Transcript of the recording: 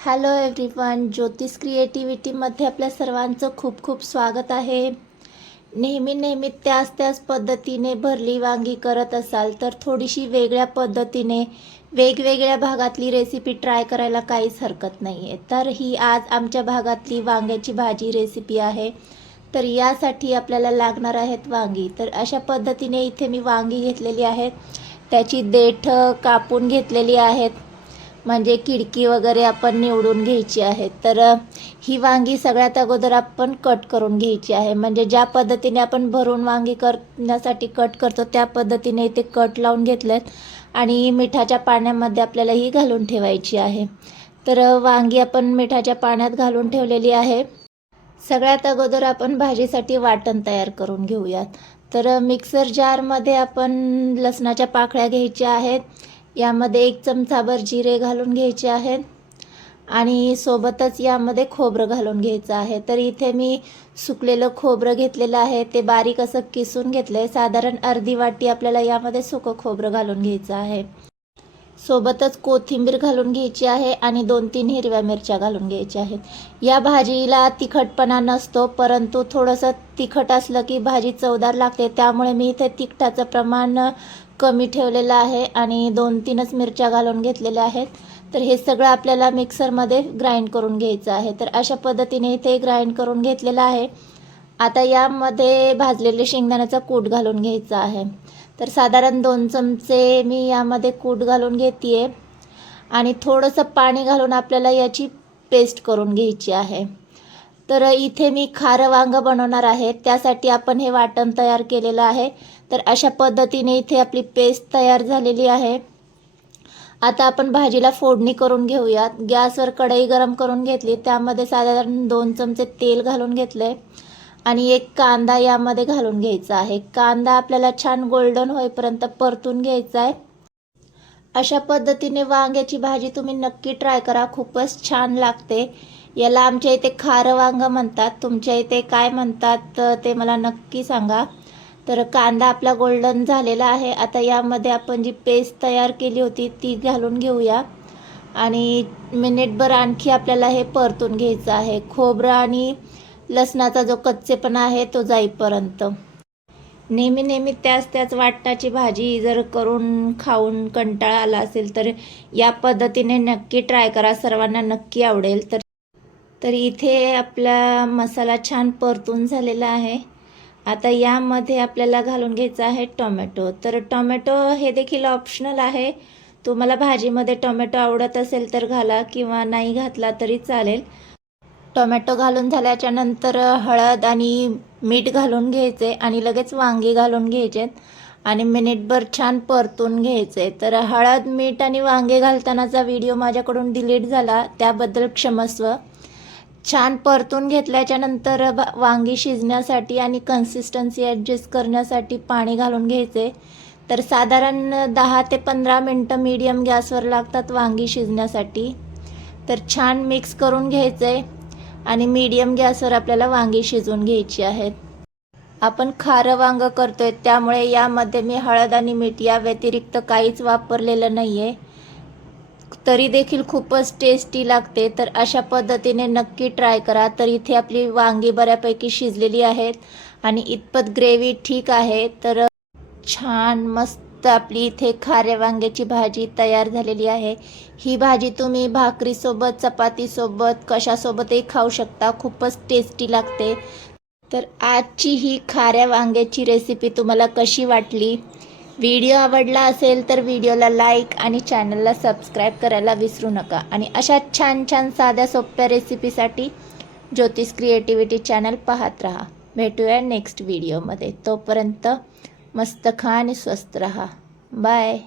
Hello everyone ज्योतिष क्रिएटिव्हिटीमध्ये आपल्या सर्वांचं खूप खूप स्वागत आहे. नेहमी नेहमी त्याच त्याच पद्धतीने भरली वांगी करत असाल तर थोडीशी वेगळ्या पद्धतीने वेगवेगळ्या भागातली रेसिपी ट्राय करायला काहीच हरकत नाही आहे तर ही आज आमच्या भागातली वांग्याची भाजी रेसिपी आहे. तर यासाठी आपल्याला लागणार आहेत वांगी. तर अशा पद्धतीने इथे मी वांगी घेतलेली आहेत त्याची देठ कापून घेतलेली आहेत. म्हणजे खिडकी वगैरे आपण निवडून घ्यायची आहे. तर ही वांगी सगळ्यात अगोदर आपण कट करून घ्यायची आहे. म्हणजे ज्या पद्धतीने आपण भरून वांगी करण्यासाठी कट करतो त्या पद्धतीने इथे कट लावून घेतलेत आणि मिठाच्या पाण्यामध्ये आपल्याला ही घालून ठेवायची आहे. तर वांगी आपण मिठाच्या पाण्यात घालून ठेवलेली आहे. सगळ्यात अगोदर आपण भाजीसाठी वाटण तयार करून घेऊयात. तर मिक्सर जारमध्ये आपण लसणाच्या पाकळ्या घ्यायच्या आहेत. यामध्ये एक चमचाभर जिरे घालून घ्यायचे आहेत. आणि सोबतच यामध्ये खोबरं घालून घ्यायचं आहे. तर इथे मी सुकलेलं खोबरं घेतलेलं आहे. ते बारीक असं किसून घेतलं आहे साधारण अर्धी वाटी आपल्याला यामध्ये सुकं खोबरं घालून घ्यायचं आहे. सोबतच कोथिंबीर घालून घ्यायची आहे आणि दोन तीन हिरव्या मिरच्या घालून घ्यायच्या आहेत. या भाजीला तिखटपणा नसतो परंतु थोडंसं तिखट असलं की भाजी चवदार लागते. त्यामुळे मी इथे तिखटाचं प्रमाण कमी ठेवलेलं आहे आणि दोन तीनच मिरच्या घालून घेतलेल्या आहेत. तर हे सगळं आपल्याला मिक्सरमध्ये ग्राइंड करून घ्यायचं आहे. तर अशा पद्धतीने इथे ग्राइंड करून घेतलेलं आहे. आता यामध्ये भाजलेले शेंगदाण्याचा कूट घालून घ्यायचा आहे. तर साधारण दोन चमचे मी यामध्ये कूट घालून घेते आणि थोडंसं पाणी घालून आपल्याला याची पेस्ट करून घ्यायची आहे. तर इथे मी खारं वांगं बनवणार आहे. त्यासाठी आपण हे वाटण तयार केलेलं आहे. तर अशा पद्धतीने इथे आपली पेस्ट तयार झालेली आहे. आता आपण भाजीला फोडणी करून घेऊयात. गॅसवर कढई गरम करून घेतली. त्यामध्ये साधारण दोन चमचे तेल घालून घेतले आणि एक कांदा यामध्ये घालून घ्यायचा आहे. कांदा आपल्याला छान गोल्डन होईपर्यंत परतून घ्यायचा आहे. अशा पद्धतीने वांग्याची भाजी तुम्ही नक्की ट्राय करा. खूपच छान लागते. याला आमच्या इथे खारं वांगं म्हणतात. तुमच्या इथे काय म्हणतात ते मला नक्की सांगा. तर कांदा आपला गोल्डन झालेला आहे. आता यामध्ये आपण जी पेस्ट तयार केली होती ती घालून घेऊया. आणि मिनिटभर आणखी आपल्याला हे परतून घ्यायचं आहे. खोबरं आणि लसणाचा जो कच्चेपणा आहे तो जाईपर्यंत. नेहमी नेहमी त्याच त्याच वाटणाची भाजी जर करून खाऊन कंटाळा आला असेल तर या पद्धतीने नक्की ट्राय करा. सर्वांना नक्की आवडेल. तर तर इथे आपला मसाला छान परतून झालेला आहे. आता यामध्ये आपल्याला घालून घ्यायचा आहे टोमॅटो. तर टोमॅटो हे देखील ऑप्शनल आहे. तुम्हाला भाजीमध्ये टोमॅटो आवडत असेल तर घाला किंवा नाही घातला तरी चालेल. टोमॅटो घालून झाल्याच्यानंतर हळद आणि मीठ घालून घ्यायचे आणि लगेच वांगी घालून घ्यायचे आणि मिनिटभर छान परतून घ्यायचे. तर हळद मीठ आणि वांगे घालतानाचा व्हिडिओ माझ्याकडून डिलीट झाला. त्याबद्दल क्षमस्व. छान परतून घेतल्याच्या नंतर वांगी शिजण्यासाठी आणि कन्सिस्टन्सी ॲडजस्ट करण्यासाठी पाणी घालून घ्यायचे. तर साधारण दहा ते पंधरा मिनटं मीडियम गॅसवर लागतात वांगी शिजण्यासाठी. तर छान मिक्स करून घ्यायचे. आणि मीडियम गॅसवर आपल्याला वांगी शिजवून घ्यायची आहेत. आपण खारं वांगं करतोय त्यामुळे यामध्ये मी हळद आणि मीठ या व्यतिरिक्त काहीच वापरलेलं नाही आहे तरी देखील खूपच टेस्टी लागते तर अशा पद्धतीने नक्की ट्राय करा. तर इथे आपली वांगी बऱ्यापैकी शिजलेली आहेत आणि इतपत ग्रेव्ही ठीक आहे तर छान मस्त तर आपली इथे खाऱ्या वांग्याची भाजी तयार झालेली आहे. ही भाजी तुम्ही भाकरीसोबत चपातीसोबत कशासोबतही खाऊ शकता. खूपच टेस्टी लागते. तर आजची ही खाऱ्या वांग्याची रेसिपी तुम्हाला कशी वाटली? व्हिडिओ आवडला असेल तर व्हिडिओला लाईक आणि चॅनलला सबस्क्राईब करायला विसरू नका. आणि अशा छान छान साध्या सोप्या रेसिपीसाठी ज्योतिष क्रिएटिव्हिटी चॅनल पाहत राहा. भेटूया नेक्स्ट व्हिडिओमध्ये तोपर्यंत मस्त खा आणि स्वस्त रहा बाय.